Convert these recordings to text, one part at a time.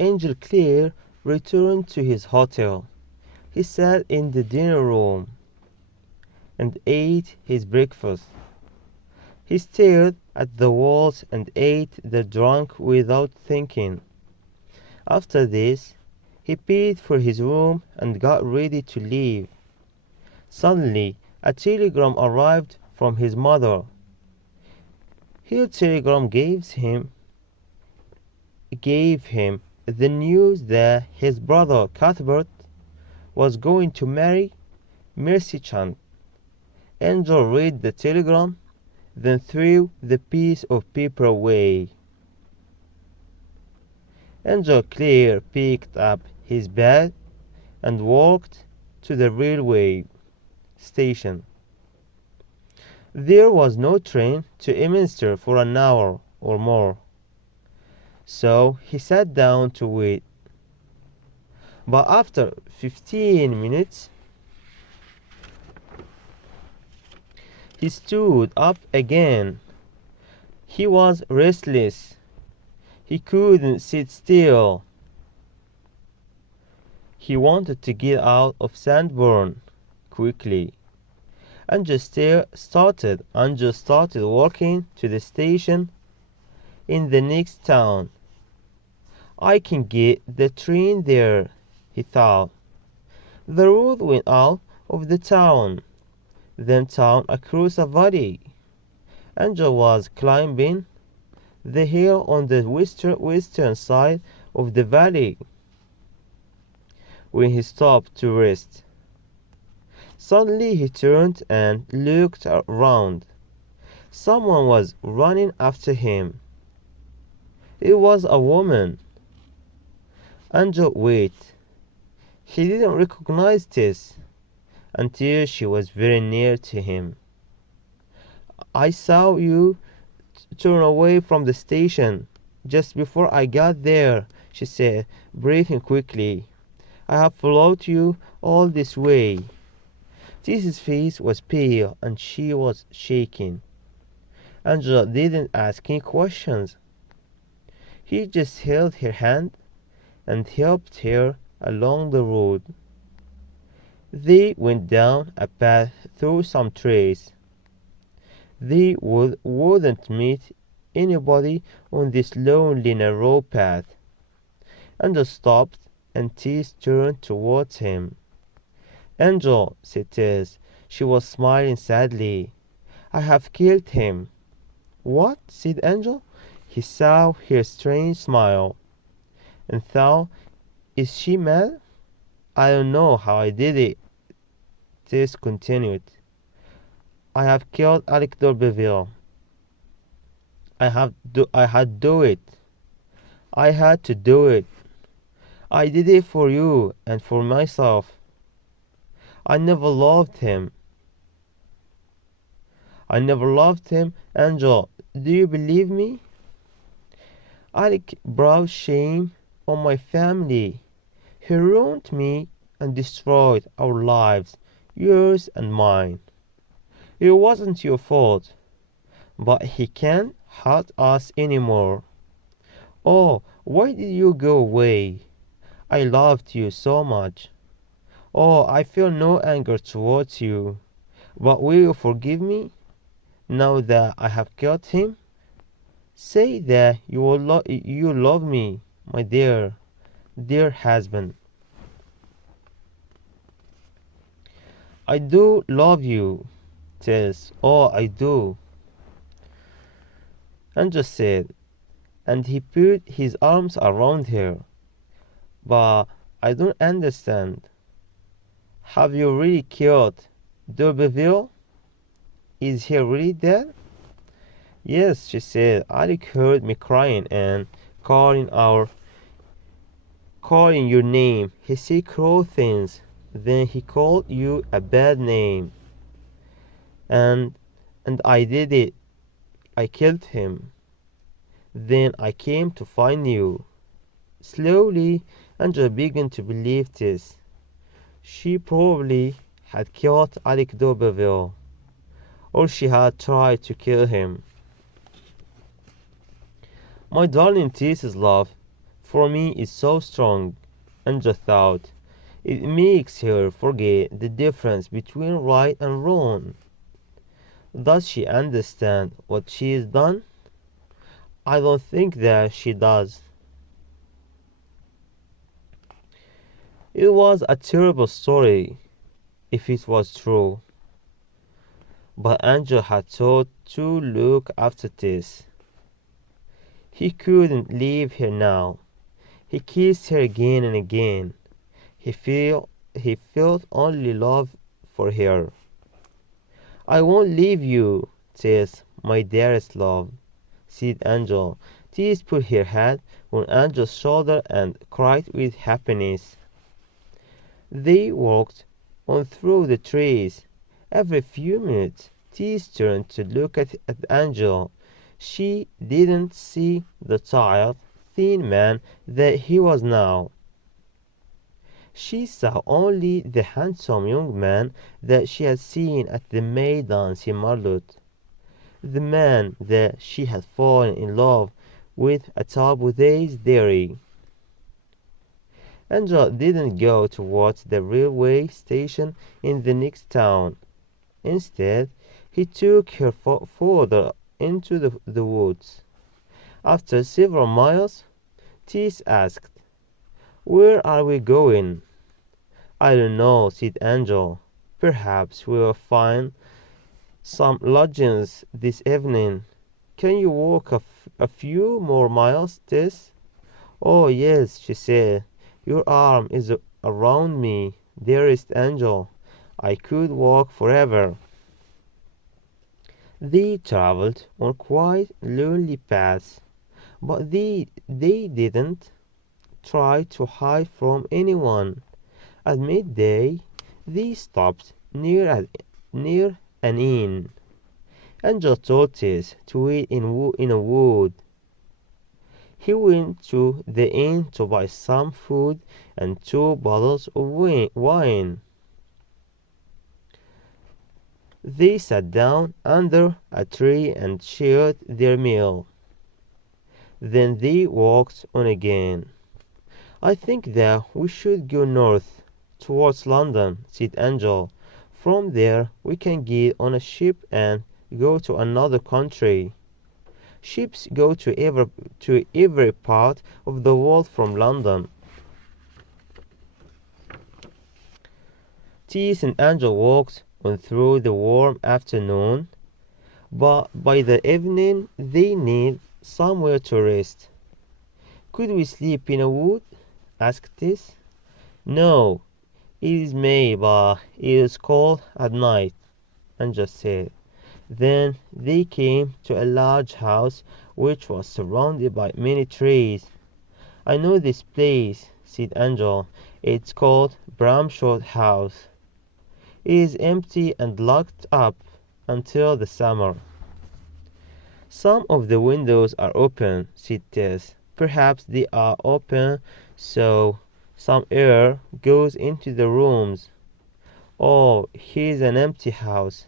Angel Claire returned to his hotel. He sat in the dinner room and ate his breakfast. He stared at the walls and ate the drunk without thinking. After this, he paid for his room and got ready to leave. Suddenly, a telegram arrived from his mother. Her telegram gave him the news that his brother Cuthbert was going to marry Mercy Chand. Angel read the telegram, then threw the piece of paper away. Angel Claire picked up his bag and walked to the railway station. There was no train to Eminster for an hour or more, so he sat down to wait. But after 15 minutes, he stood up again. He was restless. He couldn't sit still. He wanted to get out of Sandbourne quickly. Angel started walking to the station in the next town. I can get the train there, he thought. The road went out of the town, then down across a valley. Angel was climbing the hill on the western side of the valley when he stopped to rest. Suddenly he turned and looked around. Someone was running after him. It was a woman. Angel waited. He didn't recognize Tess until she was very near to him. I saw you turn away from the station just before I got there, she said, breathing quickly. I have followed you all this way. Tess's face was pale and she was shaking. Angela didn't ask any questions. He just held her hand and helped her along the road. They went down a path through some trees. They wouldn't meet anybody on this lonely narrow path. Angel stopped and Tess turned towards him. Angel, said Tess. She was smiling sadly. I have killed him. What? Said Angel. He saw her strange smile and thought, is she mad? I don't know how I did it. Tess continued. I have killed Alec d'Urberville. I had to do it. I had to do it. I did it for you and for myself. I never loved him. Angel, do you believe me? Alec brought shame on my family. He ruined me and destroyed our lives, yours and mine. It wasn't your fault, but he can't hurt us anymore. Oh, why did you go away? I loved you so much. Oh, I feel no anger towards you. But will you forgive me, now that I have killed him? Say that you love me, my dear husband. I do love you, Tess. Oh, I do. Angel said, and he put his arms around her. But I don't understand. Have you really killed d'Urberville? Is he really dead? Yes, she said. Alec heard me crying and calling your name. He said cruel things. Then he called you a bad name. And I did it. I killed him. Then I came to find you. Slowly, Angela began to believe this. She probably had killed Alec d'Urberville, or she had tried to kill him. My darling Tess's love, for me is so strong, Angel thought. It makes her forget the difference between right and wrong. Does she understand what she has done? I don't think that she does. It was a terrible story, if it was true. But Angel had thought to look after Tess. He couldn't leave her now. He kissed her again and again. He felt only love for her. I won't leave you, Tess, my dearest love, said Angel. Tess put her head on Angel's shoulder and cried with happiness. They walked on through the trees. Every few minutes, Tess turned to look at Angel. She didn't see the tired, thin man that he was now. She saw only the handsome young man that she had seen at the May dance in Marlot, the man that she had fallen in love with at Talbot's dairy. Angel didn't go towards the railway station in the next town. Instead, he took her further into the woods. After several miles, Tess asked, "Where are we going?" "I don't know," said Angel. "Perhaps we will find some lodgings this evening. Can you walk a few more miles, Tess?" "Oh, yes," she said. "Your arm is around me, dearest Angel. I could walk forever." They traveled on quite lonely paths, but they didn't try to hide from anyone. At midday, they stopped near an inn. Angel told Tess to wait in a wood. He went to the inn to buy some food and 2 bottles of wine. They sat down under a tree and shared their meal. Then they walked on again. "I think that we should go north, towards London," said Angel. "From there we can get on a ship and go to another country. Ships go to every part of the world from London." Tess and Angel walked on through the warm afternoon, but by the evening they needed somewhere to rest. "Could we sleep in a wood?" asked Tess. "No, it is May, but it is cold at night," Angel said. Then they came to a large house which was surrounded by many trees. "I know this place," said Angel. "It's called Bramshot House. It is empty and locked up until the summer." "Some of the windows are open," said Tess. "Perhaps they are open so some air goes into the rooms. Oh, here's an empty house,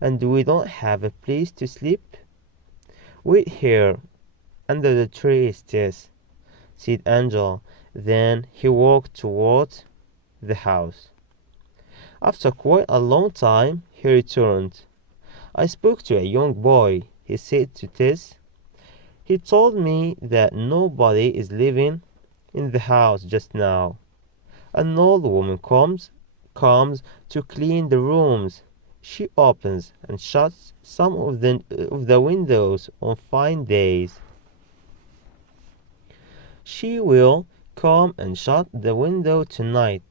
and we don't have a place to sleep." "Wait here, under the trees, Tess," said Angel. Then he walked towards the house. After quite a long time he returned. "I spoke to a young boy," he said to Tess. "He told me that nobody is living in the house just now. An old woman comes to clean the rooms. She opens and shuts some of the windows on fine days. She will come and shut the window tonight.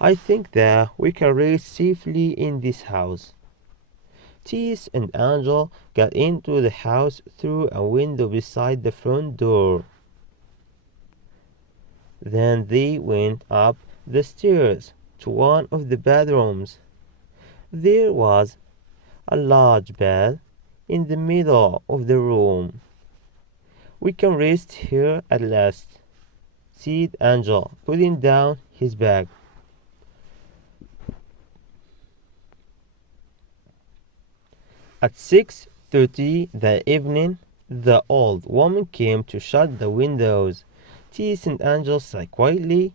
I think that we can rest safely in this house." Tess and Angel got into the house through a window beside the front door. Then they went up the stairs to one of the bedrooms. There was a large bed in the middle of the room. "We can rest here at last," said Angel, putting down his bag. At 6:30 that evening, the old woman came to shut the windows. Tess and Angel sat quietly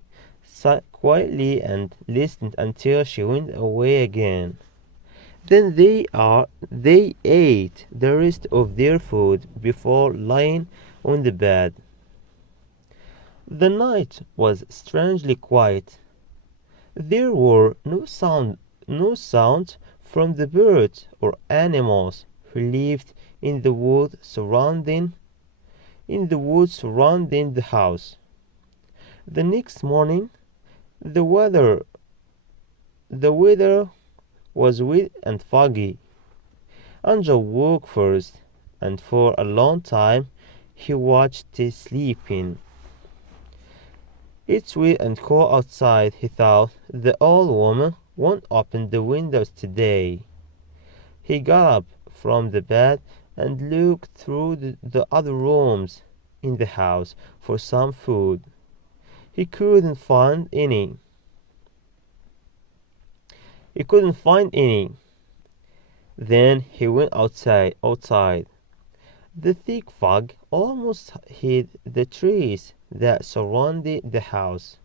and listened until she went away again. Then they ate the rest of their food before lying on the bed. The night was strangely quiet. There were no sounds from the birds or animals who lived in the woods surrounding the house. The next morning, the weather the weather was wet and foggy. Angel woke first, and for a long time he watched Tess sleeping. It's wet and cold outside, he thought. The old woman won't open the windows today. He got up from the bed and looked through the other rooms in the house for some food. He couldn't find any. He couldn't find any. Then he went outside. The thick fog almost hid the trees that surrounded the house.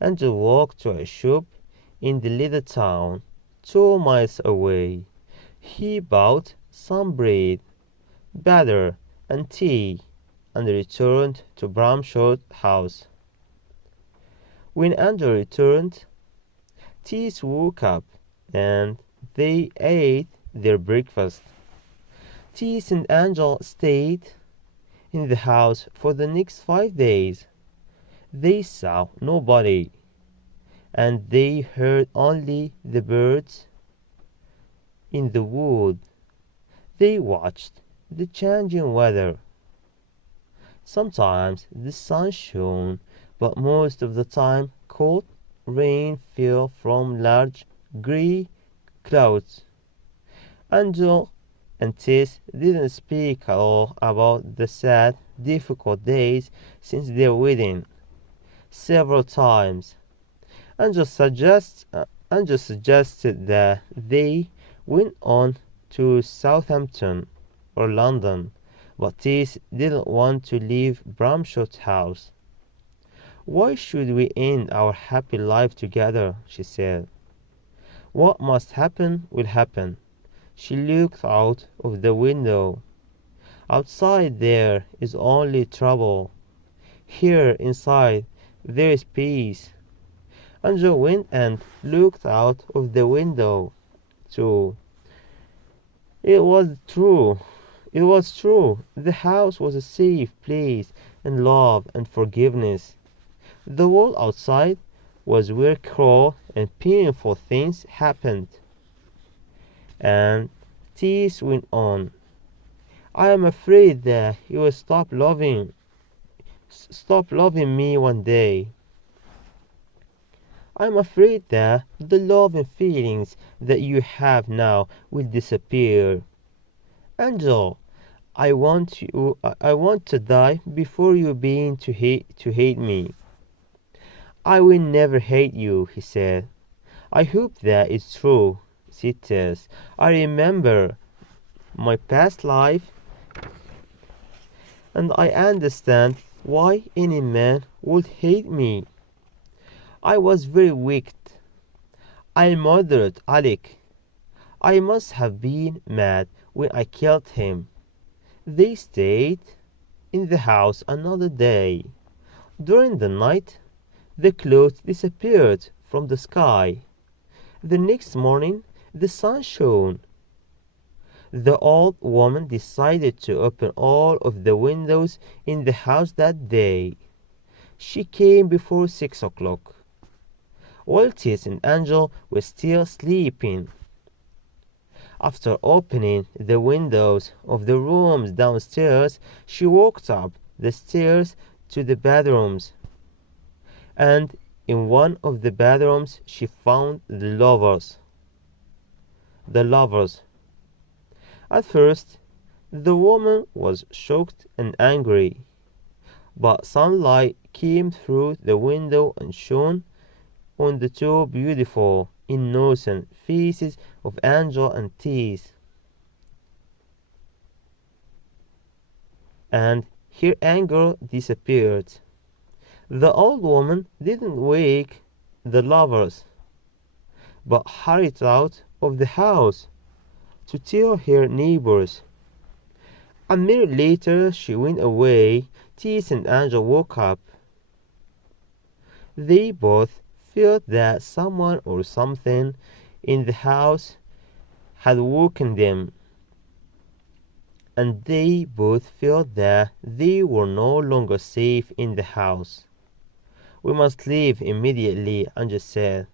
Angel walked to a shop in the little town 2 miles away. He bought some bread, butter, and tea, and returned to Bramshaw's house. When Angel returned, Tess woke up, and they ate their breakfast. Tess and Angel stayed in the house for the next 5 days. They saw nobody, and they heard only the birds in the wood. They watched the changing weather. Sometimes the sun shone, but most of the time cold rain fell from large grey clouds. Angel and Tess didn't speak at all about the sad, difficult days since their wedding. Several times, Angel suggested that they went on to Southampton or London, but Tess didn't want to leave Bramshaw's house. "Why should we end our happy life together?" she said. "What must happen will happen." She looked out of the window. "Outside there is only trouble. Here inside there is peace." Angel went and looked out of the window, too. It was true. It was true. The house was a safe place, and love and forgiveness. The world outside was where cruel and painful things happened. And Tess went on. "I am afraid that you will stop loving me one day. I am afraid that the love and feelings that you have now will disappear. Angel, I want to die before you begin to hate me." "I will never hate you," he said. "I hope that is true," said Tess. "I remember my past life, and I understand why any man would hate me. I was very wicked. I murdered Alec. I must have been mad when I killed him." They stayed in the house another day. During the night, the clouds disappeared from the sky. The next morning, the sun shone. The old woman decided to open all of the windows in the house that day. She came before 6 o'clock, while Tess and Angel were still sleeping. After opening the windows of the rooms downstairs, she walked up the stairs to the bedrooms, and in one of the bedrooms she found the lovers. At first, the woman was shocked and angry, but sunlight came through the window and shone on the two beautiful, innocent faces of Angel and Tess. And her anger disappeared. The old woman didn't wake the lovers, but hurried out of the house to tell her neighbors. A minute later she went away. Tess and Angel woke up. They both felt that someone or something in the house had woken them, and they both felt that they were no longer safe in the house. "We must leave immediately," Angel said.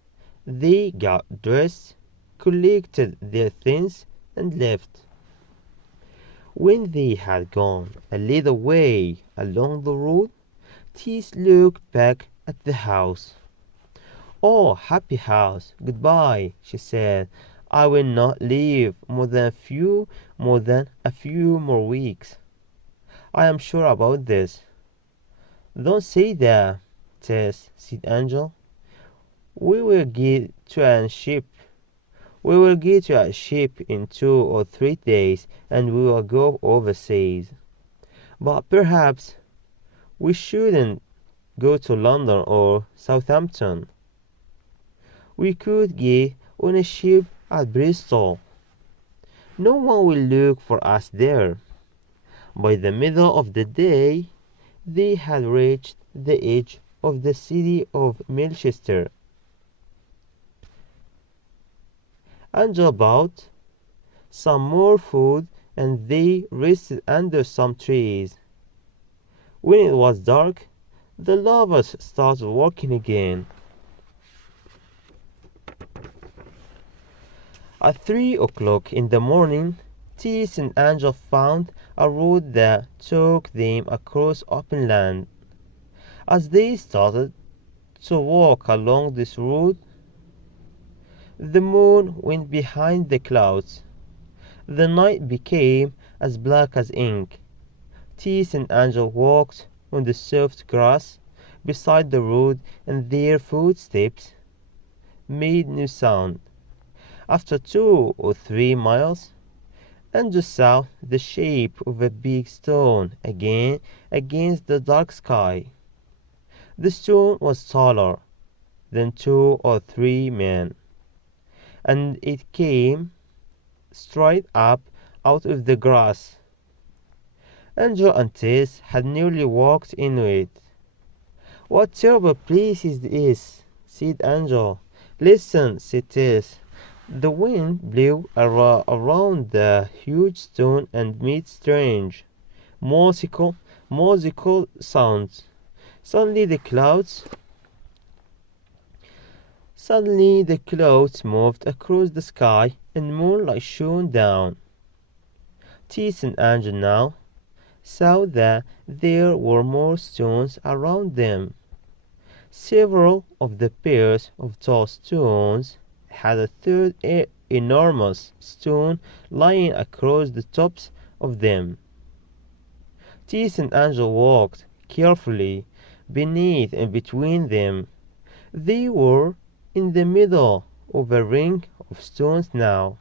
They got dressed, collected their things, and left. When they had gone a little way along the road, Tess looked back at the house. "Oh, happy house, goodbye," she said. "I will not live more than a few more weeks. I am sure about this." "Don't say that, Tess," said Angel. "We will get to a ship. We will get to a ship in 2 or 3 days, and we will go overseas. But perhaps we shouldn't go to London or Southampton. We could get on a ship at Bristol. No one will look for us there." By the middle of the day they had reached the edge of the city of Manchester. Angel bought some more food and they rested under some trees. When it was dark, the lovers started walking again. At 3 o'clock in the morning, Tess and Angel found a road that took them across open land. As they started to walk along this road, the moon went behind the clouds. The night became as black as ink. Tess and Angel walked on the soft grass beside the road, and their footsteps made no sound. After 2 or 3 miles, Angel saw the shape of a big stone again against the dark sky. The stone was taller than 2 or 3 men, and it came straight up out of the grass. Angel and Tess had nearly walked into it. "What terrible place is this?" said Angel. "Listen," said Tess. The wind blew around the huge stone and made strange, musical sounds. Suddenly the clouds moved across the sky and moonlight shone down. Tess and Angel now saw that there were more stones around them. Several of the pairs of tall stones had a third enormous stone lying across the tops of them. Tess and Angel walked carefully beneath and between them. They were in the middle of a ring of stones now.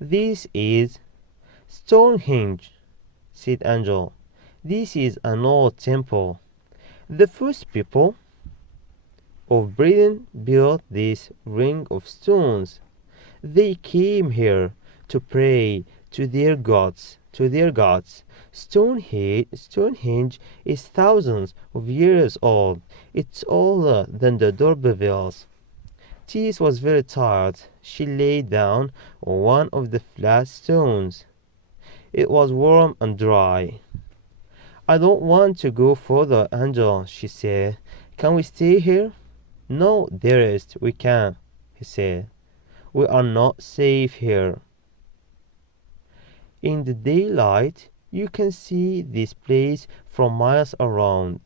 "This is Stonehenge," said Angel. "This is an old temple. The first people of Britain built this ring of stones. They came here to pray to their gods. Stonehenge is thousands of years old. It's older than the D'Urbervilles." Tess was very tired. She lay down on one of the flat stones. It was warm and dry. "I don't want to go further, Angel," she said. "Can we stay here?" "No, dearest, we can't," he said. "We are not safe here. In the daylight you can see this place for miles around."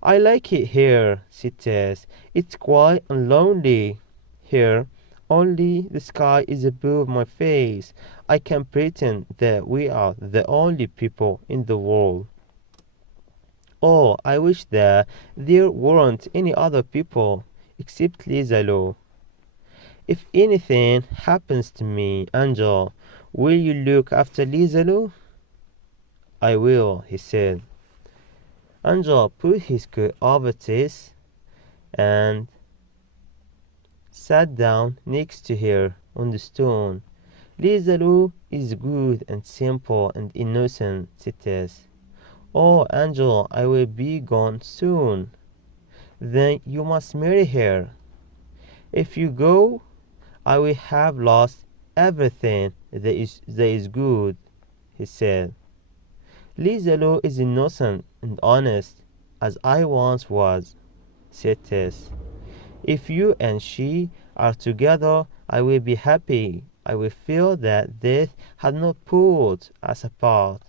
"I like it here," said Tess. "It's quiet and lonely here, only the sky is above my face. I can pretend that we are the only people in the world. Oh, I wish that there weren't any other people except Lizalo. If anything happens to me, Angel, will you look after Lizalo?" I will, he said. Angel put his coat over Tess and sat down next to her on the stone. Lisa Lou is good and simple and innocent, said Tess. Oh, Angel, I will be gone soon. Then you must marry her. If you go, I will have lost everything that is good, he said. Lisa Lou is innocent and honest, as I once was, said Tess. If you and she are together, I will be happy. I will feel that death had not pulled us apart.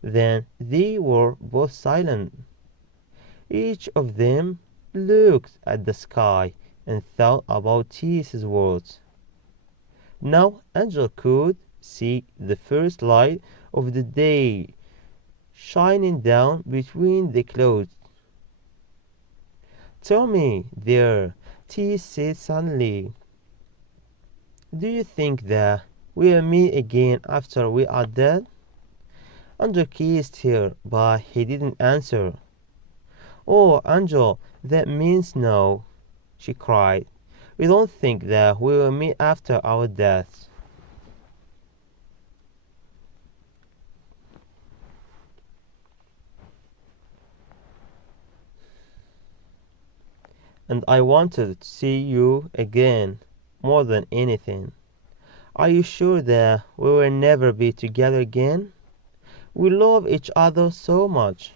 Then they were both silent. Each of them looked at the sky and thought about Tess's words. Now Angel could see the first light of the day shining down between the clouds. Tell me, dear, Tess said suddenly, do you think that we'll meet again after we are dead? Angel kissed her, but he didn't answer. Oh, Angel, that means no, she cried. We don't think that we will meet after our deaths. And I wanted to see you again more than anything. Are you sure that we will never be together again? We love each other so much.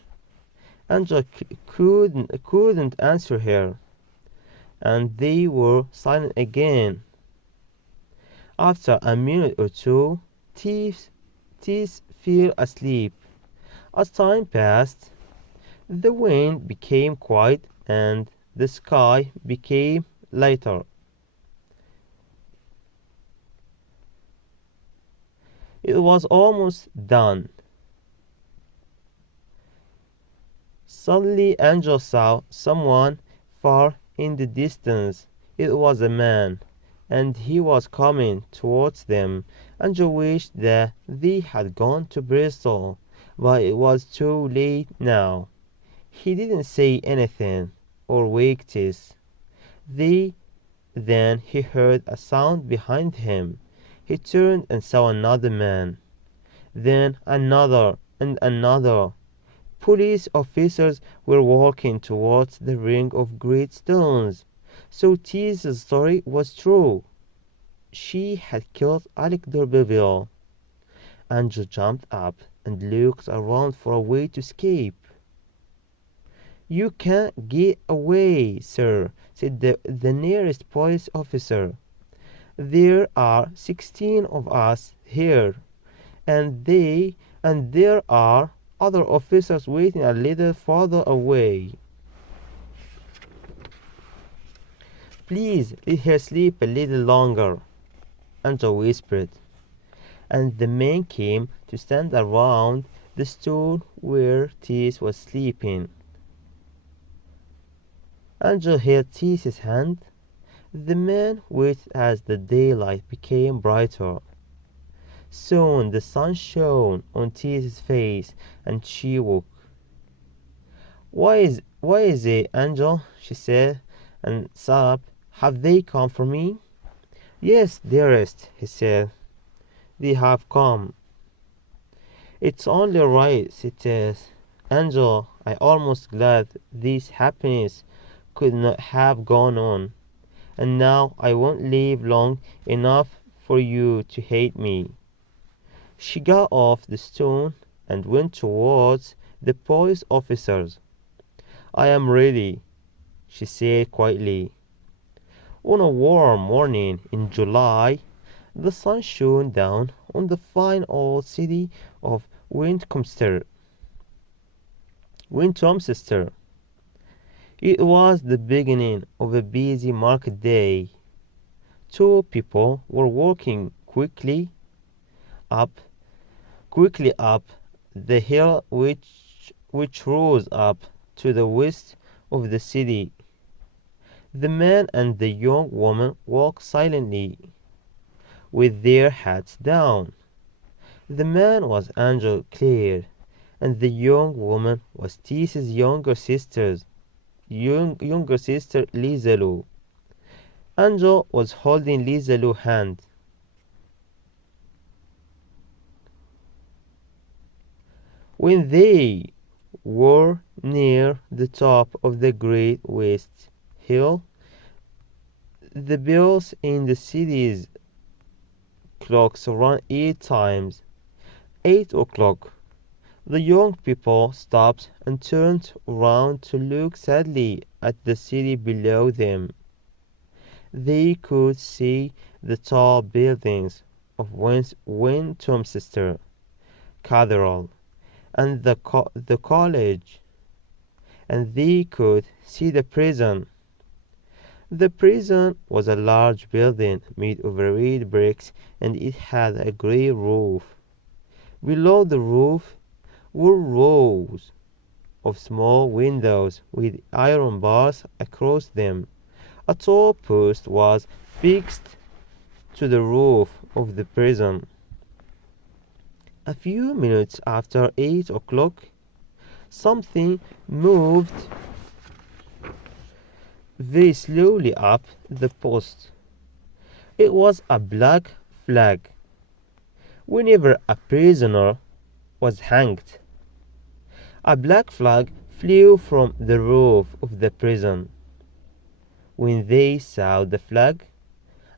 Angel couldn't answer her, and they were silent again. After a minute or two, Tess fell asleep. As time passed, the wind became quiet and the sky became lighter. It was almost done. Suddenly Angel saw someone far in the distance. It was a man, and he was coming towards them. Angel wished that they had gone to Bristol, but it was too late now. He didn't say anything or wake Tess. Then he heard a sound behind him. He turned and saw another man, then another and another. Police officers were walking towards the ring of great stones. So Tess's story was true. She had killed Alec d'Urberville. Angel jumped up and looked around for a way to escape. You can't get away, sir, said the nearest police officer. There are 16 of us here, and there are other officers waiting a little farther away. Please let her sleep a little longer, Angel whispered, and the men came to stand around the stone where Tess was sleeping. Angel held Tess's hand. The men waited as the daylight became brighter. Soon the sun shone on Tess's face, and she woke. Why is it, Angel? She said, and sat up. Have they come for me? Yes, dearest, he said. They have come. It's only right, said Tess. Angel, I'm almost glad this happiness could not have gone on, and now I won't live long enough for you to hate me. She got off the stone and went towards the police officers. I am ready, she said quietly. On a warm morning in July, the sun shone down on the fine old city of Wintoncester. It was the beginning of a busy market day. Two people were walking up the hill which rose up to the west of the city. The man and the young woman walked silently, with their hats down. The man was Angel Claire, and the young woman was Tess's younger sister Lizelou. Angel was holding Lizelou's hand. When they were near the top of the great West Hill, the bells in the city's clocks rang 8 times. 8 o'clock. The young people stopped and turned round to look sadly at the city below them. They could see the tall buildings of Wintominster Cathedral and the college, and they could see the prison. The prison was a large building made of red bricks, and it had a grey roof. Below the roof were rows of small windows with iron bars across them. A tall post was fixed to the roof of the prison. A few minutes after 8 o'clock, something moved very slowly up the post. It was a black flag. Whenever a prisoner was hanged, a black flag flew from the roof of the prison. When they saw the flag,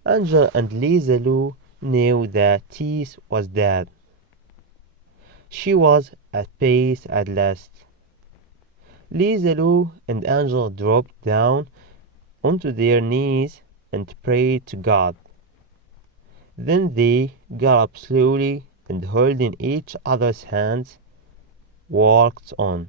Angel and Lizelou knew that Tess was dead. She was at peace at last. Lizelou and Angel dropped down onto their knees and prayed to God. Then they got up slowly and holding each other's hands walked on.